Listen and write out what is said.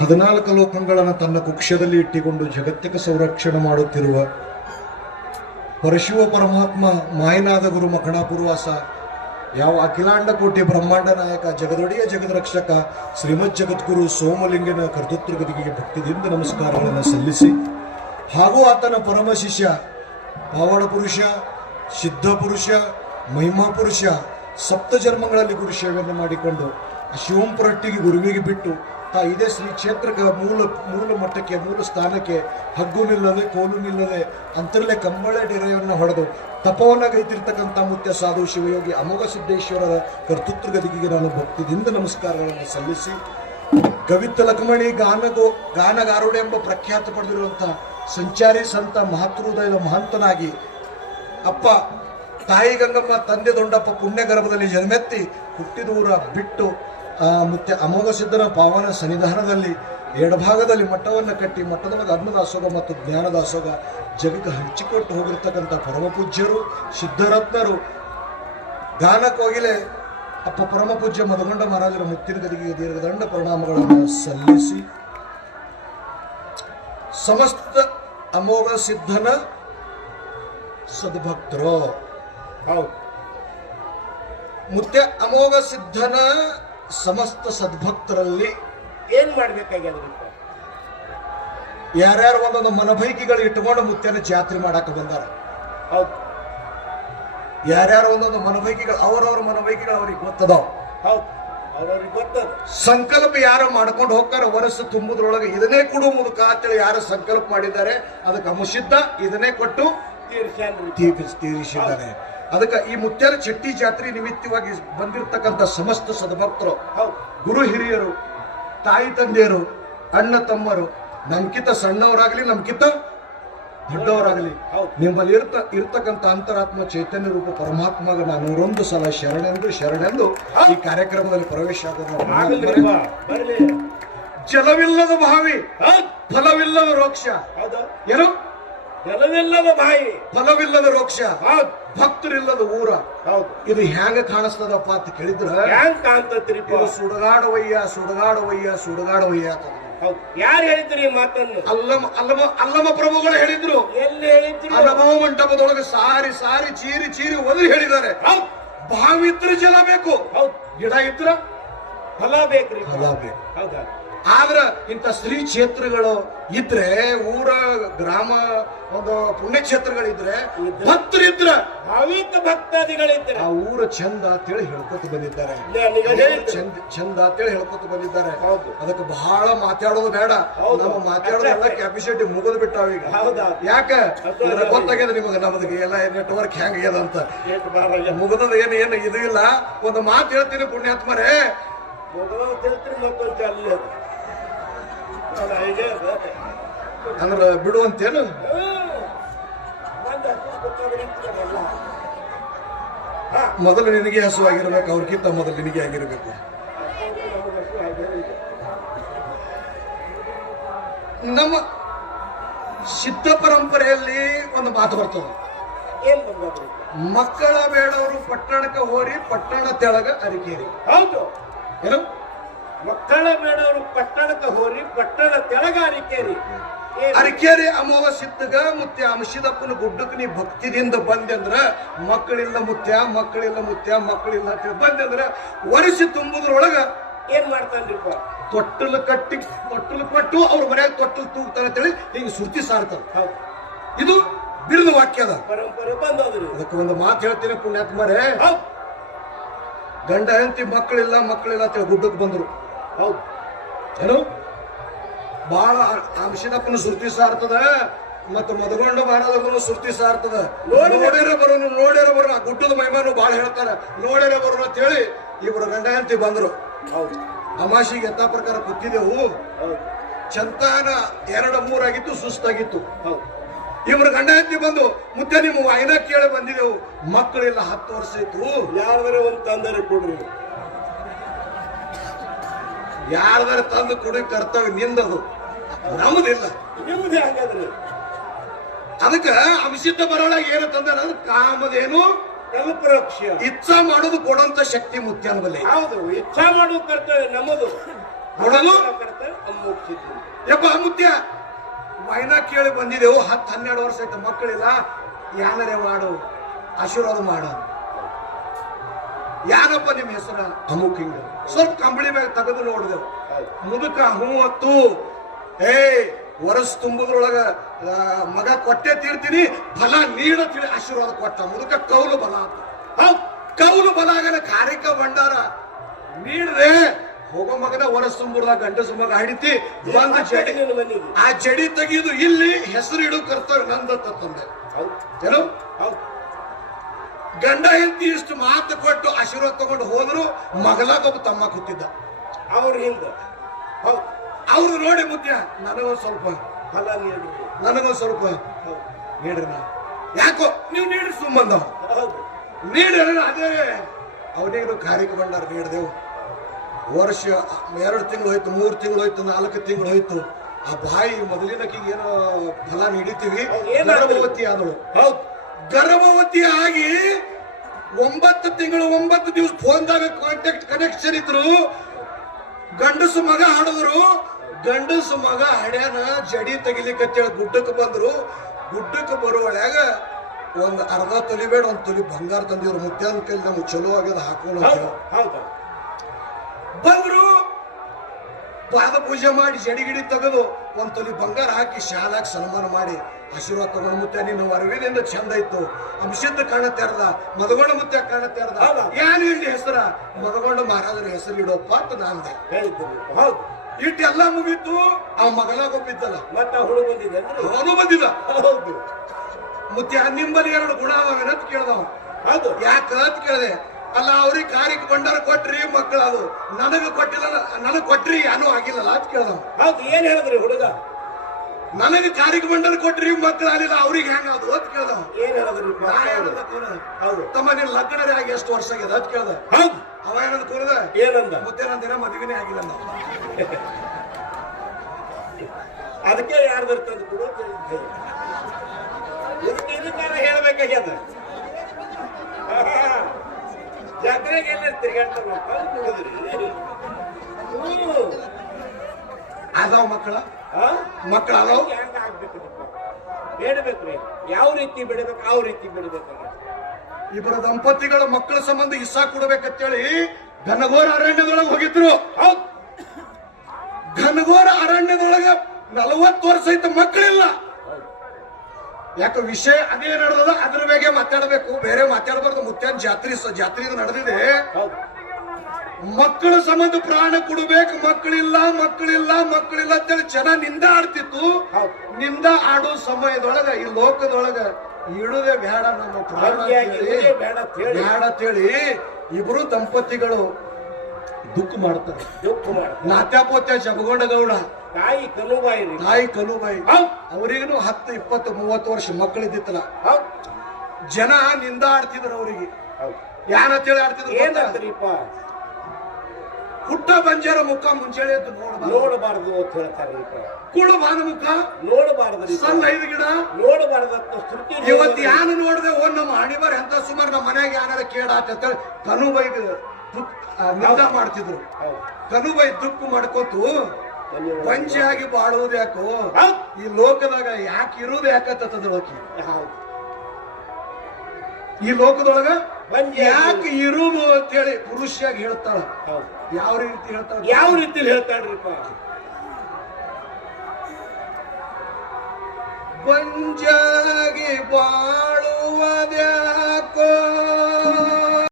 14 ಲೋಕಗಳನ್ನು ತನ್ನ ಕುಕ್ಷದಲ್ಲಿ ಇಟ್ಟುಕೊಂಡು ಜಗತ್ತಿಗೆ ಸಂರಕ್ಷಣೆ ಮಾಡುತ್ತಿರುವ ಪರಶಿವ ಪರಮಾತ್ಮ ಮಾಯನಾದ ಗುರು ಮಖಣಾಪುರವಾಸ ಯಾವ ಅಖಿಲಾಂಡ ಕೋಟಿ ಬ್ರಹ್ಮಾಂಡ ನಾಯಕ ಜಗದೊಡೆಯ ಜಗದ್ರಕ್ಷಕ ಶ್ರೀಮದ್ ಜಗದ್ಗುರು ಸೋಮಲಿಂಗನ ಕರ್ತೃಗದಿಗೆ ಭಕ್ತಿದಿಂದ ನಮಸ್ಕಾರಗಳನ್ನು ಸಲ್ಲಿಸಿ ಹಾಗೂ ಆತನ ಪರಮ ಶಿಷ್ಯ ಪಾವಡ ಪುರುಷ ಸಿದ್ಧ ಪುರುಷ ಮಹಿಮಾ ಪುರುಷ ಸಪ್ತ ಜನ್ಮಗಳಲ್ಲಿ ಗುರು ಸೇವೆಯನ್ನು ಮಾಡಿಕೊಂಡು ಶಿವಂಪುರಟ್ಟಿಗೆ ಗುರುವಿಗೆ ಬಿಟ್ಟು ಇದೇ ಶ್ರೀ ಕ್ಷೇತ್ರಕ್ಕೆ ಮೂಲ ಮಟ್ಟಕ್ಕೆ ಮೂಲ ಸ್ಥಾನಕ್ಕೆ ಹಗ್ಗು ನಿಲ್ಲದೆ ಕೋಲು ನಿಲ್ಲದೆ ಅಂತರಲ್ಲೇ ಕಂಬಳೆ ಡೆರೆಯನ್ನು ಹೊಡೆದು ತಪವನ್ನ ಗೈತಿರ್ತಕ್ಕಂಥ ಮುತ್ಯ ಸಾಧು ಶಿವಯೋಗಿ ಅಮೋಘ ಸಿದ್ದೇಶ್ವರರ ಕರ್ತೃಗದಿಗೆ ನಾನು ಭಕ್ತಿದಿಂದ ನಮಸ್ಕಾರಗಳನ್ನು ಸಲ್ಲಿಸಿ ಕವಿತ್ತ ಲಕ್ಷ್ಮಣಿ ಗಾನಗಾರುಡೆ ಎಂಬ ಪ್ರಖ್ಯಾತ ಪಡೆದಿರುವಂತಹ ಸಂಚಾರಿ ಸಂತ ಮಹಾತ್ರುದಯದ ಮಹಂತನಾಗಿ ಅಪ್ಪ ತಾಯಿ ಗಂಗಮ್ಮ ತಂದೆ ದೊಡ್ಡಪ್ಪ ಪುಣ್ಯ ಗರ್ಭದಲ್ಲಿ ಜನ್ಮೆತ್ತಿ ಹುಟ್ಟಿದೂರ ಬಿಟ್ಟು ಮುತ್ಯ ಅಮೋಘ ಸಿದ್ಧನ ಪಾವನ ಸನ್ನಿಧಾನದಲ್ಲಿ ಎಡಭಾಗದಲ್ಲಿ ಮಠವನ್ನು ಕಟ್ಟಿ ಮಠದೊಳಗೆ ಅನ್ನದಾಸೋಗ ಮತ್ತು ಜ್ಞಾನದಾಸೋಗ ಜಗಕ್ಕೆ ಹಂಚಿಕೊಟ್ಟು ಹೋಗಿರ್ತಕ್ಕಂಥ ಪರಮಪೂಜ್ಯರು ಸಿದ್ಧರತ್ನರು ಗಾನ ಕೋಗಿಲೆ ಅಪ್ಪ ಪರಮಪೂಜ್ಯ ಮದಗೊಂಡ ಮಹಾರಾಜರ ಮುತ್ತಿನ ಗದಿಗೆ ದೀರ್ಘದಂಡ ಪರಿಣಾಮಗಳನ್ನು ಸಲ್ಲಿಸಿ ಸಮಸ್ತ ಅಮೋಘ ಸಿದ್ಧನ ಸದ್ಭಕ್ತರು ಮುತ್ಯ ಅಮೋಘ ಸಿದ್ಧನ ಸಮಸ್ತ ಸದ್ಭಕ್ತರಲ್ಲಿ ಏನ್ ಮಾಡ್ಬೇಕಾಗ್ಯದ ಯಾರ್ಯಾರು ಒಂದೊಂದು ಮನಬೈಕಿಗಳು ಇಟ್ಟುಕೊಂಡು ಮುತ್ಯನ ಜಾತ್ರೆ ಮಾಡಕ್ಕೆ ಬಂದಾರ. ಹೌದು, ಯಾರ್ಯಾರು ಒಂದೊಂದು ಮನಬೈಕಿಗಳು ಅವರವ್ರ ಮನಬೈಕಿಗಳು ಅವ್ರಿಗೆ ಗೊತ್ತದಾವ್. ಹೌದು, ಅವ್ರವ್ರಿಗೆ ಗೊತ್ತದ. ಸಂಕಲ್ಪ ಯಾರು ಮಾಡ್ಕೊಂಡು ಹೋಗ್ತಾರೆ ವರ್ಷ ತುಂಬುದ್ರೊಳಗೆ ಇದನ್ನೇ ಕೊಡು ಮುದುಕ ಅಂತೇಳಿ ಯಾರು ಸಂಕಲ್ಪ ಮಾಡಿದ್ದಾರೆ ಅದಕ್ಕೆ ಅಮುಸಿದ್ದ ಇದನ್ನೇ ಕೊಟ್ಟು ತೀರಿಸಿದ್ದಾರೆ. ಅದಕ್ಕೆ ಈ ಮುತ್ಯಾರ ಚೆಟ್ಟಿ ಜಾತ್ರೆ ನಿಮಿತ್ತವಾಗಿ ಬಂದಿರತಕ್ಕಂಥ ಸಮಸ್ತ ಸದ್ಭಕ್ತರು, ಗುರು ಹಿರಿಯರು, ತಾಯಿ ತಂದೆಯರು, ಅಣ್ಣ ತಮ್ಮರು, ನಮ್ಕಿಂತ ಸಣ್ಣವರಾಗ್ಲಿ ನಮ್ಕಿಂತ ದೊಡ್ಡವರಾಗಲಿ ನಿಮ್ಮಲ್ಲಿ ಇರ್ತಕ್ಕಂಥ ಅಂತರಾತ್ಮ ಚೈತನ್ಯ ರೂಪ ಪರಮಾತ್ಮಗ ನಾನು 101 ಸಲ ಶರಣೆಂದು ಈ ಕಾರ್ಯಕ್ರಮದಲ್ಲಿ ಪ್ರವೇಶ ಜಲವಿಲ್ಲದ ಭಾವಿ ಫಲವಿಲ್ಲದ ರೋಕ್ಷ ಏನು ಜಲವಿಲ್ಲದ ಬಾಯಿ ಫಲವಿಲ್ಲದ ರೋಕ್ಷ ಭಕ್ತರಿಲ್ಲದ ಊರ. ಇದು ಹ್ಯಾಂಗ ಕಾಣಿಸ್ತದಪ್ಪ ಅಂತ ಕೇಳಿದ್ರ ಹ್ಯಾಂಗ ಕಾಣ್ತತ್ರಿ? ಸುಡಗಾಡವಯ್ಯ ಯಾರು ಹೇಳಿದ್ರಿ ಈ ಮಾತನ್ನು? ಅಲ್ಲಮ ಪ್ರಭುಗಳು ಹೇಳಿದ್ರು. ಎಲ್ಲಿ ಹೇಳಿದ್ರು? ಅನುಭವ ಮಂಟಪದೊಳಗೆ ಸಾರಿ ಚೀರಿ ಒದರಿ ಹೇಳಿದ್ದಾರೆ. ಬಾವಿ ಇದ್ರೆ ಜಲ ಬೇಕು, ಗಿಡ ಇದ್ರ ಫಲ ಬೇಕ್ರಿ. ಫಲ ಬೇಕು. ಹೌದಾ? ಆದ್ರ ಇಂಥ ಶ್ರೀ ಕ್ಷೇತ್ರಗಳು ಇದ್ರೆ, ಊರ ಗ್ರಾಮ ಒಂದು ಪುಣ್ಯಕ್ಷೇತ್ರಗಳಿದ್ರೆ, ಭಕ್ತರಿದ್ರ, ಭಾವಿಕ ಭಕ್ತಾದಿಗಳಿದ್ರೆ ಆ ಊರ ಚಂದ ಅಂತೇಳಿ ಹೇಳ್ಕೊತ ಬಂದಿದ್ದಾರೆ. ಚಂದ ಅಂತೇಳಿ ಹೇಳ್ಕೊತ ಬಂದಿದ್ದಾರೆ. ಅದಕ್ಕೆ ಬಹಳ ಮಾತಾಡೋದು ಬೇಡ. ನಮ್ಮ ಮಾತಾಡೋದೆಲ್ಲ ಕ್ಯಾಪಿಸಿಟಿ ಮುಗಿದು ಬಿಟ್ಟಾವೀಗ. ಯಾಕ ಗೊತ್ತಾಗ್ಯದ ನಿಮಗೆ ನಮ್ಗೆ ಎಲ್ಲ ನೆಟ್ವರ್ಕ್ ಹೆಂಗ್ ಆಗ್ಯದ ಅಂತ. ಮುಗಿದ ಏನು ಇದು ಇಲ್ಲ. ಒಂದು ಮಾತು ಹೇಳ್ತೀನಿ ಪುಣ್ಯಾತ್ಮರೇ, ಅಂದ್ರ ಬಿಡುವಂತೇನು? ಮೊದಲು ನಿನಗೆ ಹಸುವಾಗಿರ್ಬೇಕು, ಅವ್ರಿಗಿಂತ ಮೊದಲು ನಿನಗೆ ಆಗಿರ್ಬೇಕು. ನಮ್ಮ ಸಿದ್ಧ ಪರಂಪರೆಯಲ್ಲಿ ಒಂದು ಮಾತು ಬರ್ತದೆ, ಮಕ್ಕಳ ಬೇಡವರು ಪಟ್ಟಣಕ್ಕೆ ಹೋರಿ ಪಟ್ಟಣ ತೆಳಗ ಅರಿಕೇರಿ. ಹೌದು, ಏನು ಮಕ್ಕಳ ಬೇಡವರು ಪಟ್ಟಣಕ್ಕೆ ಹೋರಿ ಪಟ್ಟಣ ತೆಳಗ ಅರಿಕೇರಿ. ಅರಿಕೇರಿ ಅಮೋಘ ಸಿದ್ಧಗ ಮುತ್ಯ ಅಂಶದಪ್ಪನ ಗುಡ್ಡಕ್ಕೆ ನೀ ಭಕ್ತಿದಿಂದ ಬಂದಂದ್ರ ಮಕ್ಕಳಿಲ್ಲ ಮುತ್ಯ ಅಂತ ಬಂದಂದ್ರ ವರ್ಷ ತುಂಬುದ್ರೊಳಗ ಏನ್ ಮಾಡ್ತಾನ್ರಿಪ್ಪ? ತೊಟ್ಟಲು ಕೊಟ್ಟು ಅವ್ರ ಮನ್ಯಾಗ ತೊಟ್ಟಲು ತೂಗ್ತಾರ ಅಂತೇಳಿ ಹಿಂಗ ಸುರ್ತಿ ಸಾರ್ತಾರ. ಇದು ಬಿರುದು ವಾಕ್ಯದ ಪರಂಪರೆ ಬಂದದ್ರಿ. ಅದಕ್ಕೆ ಒಂದು ಮಾತು ಹೇಳ್ತೀನಿ ಪುಣ್ಯಾತ್ಮರೇ, ಗಂಡ ಹೆಂಡತಿ ಮಕ್ಕಳಿಲ್ಲ ಅಂತೇಳಿ ಗುಡ್ಡಕ್ಕೆ ಬಂದ್ರು. ಹೌದು, ಏನು ಬಾಳ ಅಂಶದಪ್ಪನ ಸುರ್ತಿ ಸಾರ್ತದ, ಮತ್ತ ಮದಗೊಂಡ ಬಾರದಪ್ಪನು ಸುರ್ತಿ ಸಾರ್ತದ. ನೋಡ್ಯಾರ ಬರೋನು ಆ ಗುಡ್ಡದ ಮಹಿಮಾನು ಬಾಳ ಹೇಳ್ತಾರ. ನೋಡ್ಯಾರ ಬರೋನು ಅಂತ ಹೇಳಿ ಇಬ್ರು ಗಂಡ ಹೆಂಡತಿ ಬಂದ್ರು. ಅಮಾಶಿಗೆ ಯಥಾ ಪ್ರಕಾರ ಕೂತಿದ್ದೆವು. ಚಂತಾನ 2-3 ಆಗಿತ್ತು, ಸುಸ್ತಾಗಿತ್ತು. ಇವ್ರು ಗಂಡ ಹೆಂಡತಿ ಬಂದು ಮುದ್ದೆ ನಿಮ್ಮ ವಾಯಿನ ಕೇಳಿ ಬಂದಿದ್ದೆವು, ಮಕ್ಕಳಿಲ್ಲ 10 ವರ್ಷ ಇತ್ತು. ಯಾರ್ದಾರ ಒಂದು ತಂದರೆ ಕೊಡ್ರಿ, ಯಾರ್ದಾರ ತಂದು ಕೊಡಿ ಕರ್ತವ್ಯ ನಿಂದದು, ನಮ್ದಿಲ್ಲ. ನಿಮ್ದು ಹಾಗಾದ್ರೆ ಅದಕ್ಕೆ ಅಂಶಿದ್ದ ಬರೋಳಾಗ ಏನು ತಂದ ಕಾಮದೇನು ಕಲ್ಪವೃಕ್ಷ ಇಚ್ಛಾ ಮಾಡೋದು ಕೊಡೋಂತ ಶಕ್ತಿ ಮುತ್ಯಾನ ಬಲ್ಲಿ. ಹೌದು, ಇಚ್ಛಾ ಮಾಡುವ ಕರ್ತವ್ಯ ನಮ್ಮದು. ನೋಡೋದು ಕರ್ತಾರೆ ಅಮ್ಮೋಕ್ಷಿದ್ರು. ಯಪ್ಪ ಮುತ್ಯ ವೈನ ಕೇಳಿ ಬಂದಿದ್ದೆವು 10-12 ವರ್ಷ ಆಯ್ತು ಮಕ್ಕಳಿಲ್ಲ ಯಾನರೇ ಮಾಡು ಆಶೀರ್ವಾದ ಮಾಡ ಯಾನಪ್ಪ ನಿಮ್ಮ ಹೆಸರ ಅಮುಕ್ ಹಿಂಗ ಸ್ವಲ್ಪ ಕಂಬಳಿ ಮ್ಯಾಗ ತೆಗೆದು ನೋಡಿದೆವು ಮುದುಕ ಮೂವತ್ತು ಏ ವರಸ್ ತುಂಬುದ್ರೊಳಗ ಮಗ ಕೊಟ್ಟೆ ತೀರ್ತೀನಿ ಫಲ ನೀಡ ತಿಳಿ ಆಶೀರ್ವಾದ ಕೊಟ್ಟ ಮುದುಕ ಕೌಲು ಬಲ ಅಂತ ಕೌಲು ಬಲ ಆಗಲ ಕಾರಿಕ ಭಂಡಾರ ನೀಡ್ರೆ ಹೋಗೋ ಮಗನ ವರಸ್ ತುಂಬುರ್ದಾಗ ಗಂಡಸ ಮಗ ಹಿಡಿತಿ ಬಂದ ಜಡಿ ಆ ಜಡಿ ತೆಗೆದು ಇಲ್ಲಿ ಹೆಸರು ಇಡು ಕರ್ತವ್ಯ ನಂದತ್ತ ತಂದೆ ಏನು ಗಂಡ ಹೆಂಡತಿ ಇಷ್ಟು ಮಾತು ಕೊಟ್ಟು ಆಶೀರ್ವಾದ ತಗೊಂಡು ಹೋದ್ರು ಮಗಲಾಗ ಒಬ್ಬ ತಮ್ಮ ಕೂತಿದ್ದ ಅವ್ರ ಹಿಂದ ಅವ್ರು ನೋಡಿ ಮುದ್ಯ ನನಗೊಂದ್ ಸ್ವಲ್ಪ ಫಲ ನೀಡಿ ನನಗೊಂದ್ ಸ್ವಲ್ಪ ನೀಡ್ರಿ ನಾ ಯಾಕೋ ನೀವು ನೀಡ್ರಿ ಸುಮ್ಮಂದ ಹೌದು ನೀಡ್ರಿ ಅದೇ ಅವನಿಗೂ ಕಾರಿಕ ಭಂಡಾರ ನೀಡ್ದೆವು ವರ್ಷ 2 ತಿಂಗಳು ಹೋಯ್ತು 3 ತಿಂಗಳು ಹೋಯ್ತು 4 ತಿಂಗಳು ಹೋಯ್ತು ಆ ಬಾಯಿ ಮೊದಲಿನಕ್ಕಿಗೆ ಏನೋ ಫಲ ನೀಡಿತೀವಿ ಗರ್ಭವತಿ ಆದಳು ಹೌದು ಗರ್ಭವತಿ ಆಗಿ 9 ತಿಂಗಳು 9 ದಿವಸ ಫೋನ್ದಾಗ ಕಾಂಟ್ಯಾಕ್ಟ್ ಕನೆಕ್ಷನ್ ಇದ್ರು ಗಂಡಸು ಮಗ ಹಾಡಿದ್ರು ಗಂಡಸು ಮಗ ಹಡ್ಯಾನ ಜಡಿ ತೆಗಿಲಿಕ್ಕಂತೇಳಿ ಗುಡ್ಡಕ್ಕೆ ಬಂದ್ರು ಗುಡ್ಡಕ್ಕೆ ಬರುವಳ್ಯಾಗ ಒಂದ್ ಅರ್ಧ ತೊಲಿ ಬೇಡ ಒಂದ್ ತೊಲಿ ಬಂಗಾರ ತಂದಿದ್ರು ಮುತ್ಯಾನ ಕೈಲಿ ನಮ್ಗೆ ಚಲೋ ಆಗ್ಯದ ಹಾಕೋಣ ಹೌದು ಬಂದ್ರು ಪಾದ ಪೂಜೆ ಮಾಡಿ ಜಡಿ ಗಿಡಿ ತೆಗೆದು ಒಂದ್ ತೊಲಿ ಬಂಗಾರ ಹಾಕಿ ಶಾಲಾಗಿ ಸನ್ಮಾನ ಮಾಡಿ ಆಶೀರ್ವಾದ ತಗೊಂಡು ಮುತ್ಯ ನಿನ್ನ ವರವಿನಿಂದ ಚಂದ ಇತ್ತು ಅಂಶದ ಕಾಣ ತೆರೆದ ಮದಗೊಂಡ ಮುತ್ಯ ಕಾಣ ತೆರೆದ ಏನ್ ಹೇಳಿ ಹೆಸರ ಮದಗೊಂಡ ಮಹಾರಾಜರ ಹೆಸರು ಇಡೋಪ್ಪ ಅಂತ ನಾಂದೆ ಹೇಳಿದ್ದೀನಿ ಹೌದು ಇಟ್ಟೆಲ್ಲ ಮುಗೀತು ಆ ಮಗಲಾಗ ಒಪ್ಪಿದ್ದಲ್ಲ ಮತ್ತೆ ಹುಡುಗ ಬಂದಿದೆ ಅಂದ್ರೆ ಅವನು ಬಂದಿದ್ದ ಹೌದು ಮುತ್ಯ ನಿಮ್ಮಲ್ಲಿ 2 ಗುಣ ಅವೇನಂತ ಕೇಳ್ದವ ಹೌದು ಯಾಕ ಅಂತ ಕೇಳಿದೆ ಅಲ್ಲ ಅವ್ರಿಗೆ ಕಾರ್ಯಕ್ಕೆ ಭಂಡಾರ ಕೊಟ್ರಿ ಮಕ್ಕಳು ಅದು ನನಗ ಕೊಟ್ಟಿಲ್ಲ ನನಗ್ ಕೊಟ್ರಿ ಏನೂ ಆಗಿಲ್ಲಲ್ಲ ಅಂತ ಕೇಳ್ದವ ಹೌದು ಏನ್ ಹೇಳಿದ್ರಿ ಹುಡುಗ ನನಗೆ ಕಾರ್ಯಕ್ಕೆ ಭಂಡಾರ ಕೊಟ್ರಿ ಮಕ್ಕಳು ಆಗಿಲ್ಲ ಅವ್ರಿಗೆ ಹೆಂಗದು ಅಂತ ಕೇಳ್ದವ ಏನ್ ಹೇಳಿದ್ರಿ ಹೌದು ತಮ್ಮ ನಿನ್ ಲಗ್ನರೇ ಆಗಿ ಎಷ್ಟು ವರ್ಷ ಆಗಿದೆ ಅಂತ ಕೇಳ್ದ ಹೌದು ಅವ ಏನಂತ ಕೂರದ ಏನಂದ ಮುದ್ದೆ ನನ್ನ ದಿನ ಮದುವೆನೇ ಆಗಿಲ್ಲ ಅಂದ. ಅದಕ್ಕೆ ಯಾರ್ದಾರ ತಂದು ಕೊಡು ಅಂತ ಹೇಳಿದ್ದೆ. ಇದಕ್ಕಾರ ಹೇಳ್ಬೇಕಾಗ್ಯದ ಜಾತ್ರೆಗೆ ಎಲ್ಲ ತಿರ್ಗಾಡ್ತಾರಪ್ಪ ನೋಡಿದ್ರಿ ಅದಾವ ಮಕ್ಕಳ ಅದಾವ ಹೆಂಗ ಆಗ್ಬೇಕಪ್ಪ ಬೇಡಬೇಕ್ರಿ ಯಾವ ರೀತಿ ಬಿಡಬೇಕು ಯಾವ ರೀತಿ ಬಿಡಬೇಕು ಇಬ್ಬರ ದಂಪತಿಗಳ ಮಕ್ಕಳ ಸಂಬಂಧ ಇಸ್ಸಾ ಕೊಡ್ಬೇಕಂತೇಳಿ ಘನಘೋರ ಅರಣ್ಯದೊಳಗೆ ಹೋಗಿದ್ರು ಘನಘೋರ ಅರಣ್ಯದೊಳಗ 40 ವರ್ಷ ಐತ ಮಕ್ಕಳಿಲ್ಲ ಯಾಕೆ ವಿಷಯ ಅದೇ ನಡೆದ ಅದ್ರ ಬಗ್ಗೆ ಮಾತಾಡಬೇಕು ಬೇರೆ ಮಾತಾಡಬಾರ್ದು ಮುತ್ಯಾನ್ ಜಾತ್ರೆ ಇದು ನಡೆದಿದೆ ಮಕ್ಕಳ ಸಂಬಂಧ ಪ್ರಾಣ ಕೊಡಬೇಕು ಮಕ್ಕಳಿಲ್ಲ ಅಂತೇಳಿ ಜನ ನಿಂದ ಆಡ್ತಿತ್ತು ನಿಂದ ಆಡೋ ಸಮಯದೊಳಗ ಈ ಲೋಕದೊಳಗ ಇಡುದೇ ಬೇಡ ನಮ್ಮ ಪ್ರಾಣ ಬೇಡ ಅಂತೇಳಿ ಇಬ್ರು ದಂಪತಿಗಳು ದುಃಖ ಮಾಡ್ತಾರೆ ನಾತ್ಯಾಪೋತ್ಯ ಜಗಗೊಂಡ ಗೌಡ ತಾಯಿ ಕಲುಬಾಯಿ ಅವ್ರಿಗೂ 10, 20, 30 ವರ್ಷ ಮಕ್ಕಳಿದ್ದಿತ್ತಲ್ಲ ಜನ ನಿಂದ ಆಡ್ತಿದ್ರು ಅವ್ರಿಗೆ ಯಾನಂತೇಳಿ ಆಡ್ತಿದ್ರು ಹುಟ್ಟ ಬಂಜಾರ ಮುಖ ಮುಂಚೆಳೆ ನೋಡಬಾರದು ಅಂತ ಹೇಳ್ತಾರೆ ಕುಳು ಬಾದ ಮುಖ ನೋಡಬಾರದು ಸಣ್ಣ 5 ಗಿಡ ನೋಡಬಾರದು ಇವತ್ತು ಯಾನು ನೋಡದೆ ನಮ್ಮ ಹಣಿಬಾರ ಎಂತ ಸುಮಾರು ನಮ್ಮ ಮನೆಯಾಗ ಯಾನಾರ ಕೇಳಾತ ಕನುಬೈಗ್ ನಿಂದ ಮಾಡ್ತಿದ್ರು ಕನುಬೈ ದುಃಖ ಮಾಡ್ಕೊತು ಪಂಚೆಯಾಗಿ ಬಾಳುವುದು ಯಾಕೋ ಈ ಲೋಕದಾಗ ಯಾಕೆ ಇರುವುದು ಯಾಕತ್ತದ್ರ ಈ ಲೋಕದೊಳಗ ಯಾಕೆ ಇರುವುದು ಅಂತೇಳಿ ಪುರುಷಿಯಾಗಿ ಹೇಳ್ತಾಳ ಯಾವ ರೀತಿ ಹೇಳ್ತಾಳ್ರಿಪ್ಪ ಬಂಜಾಗಿ ಬಾ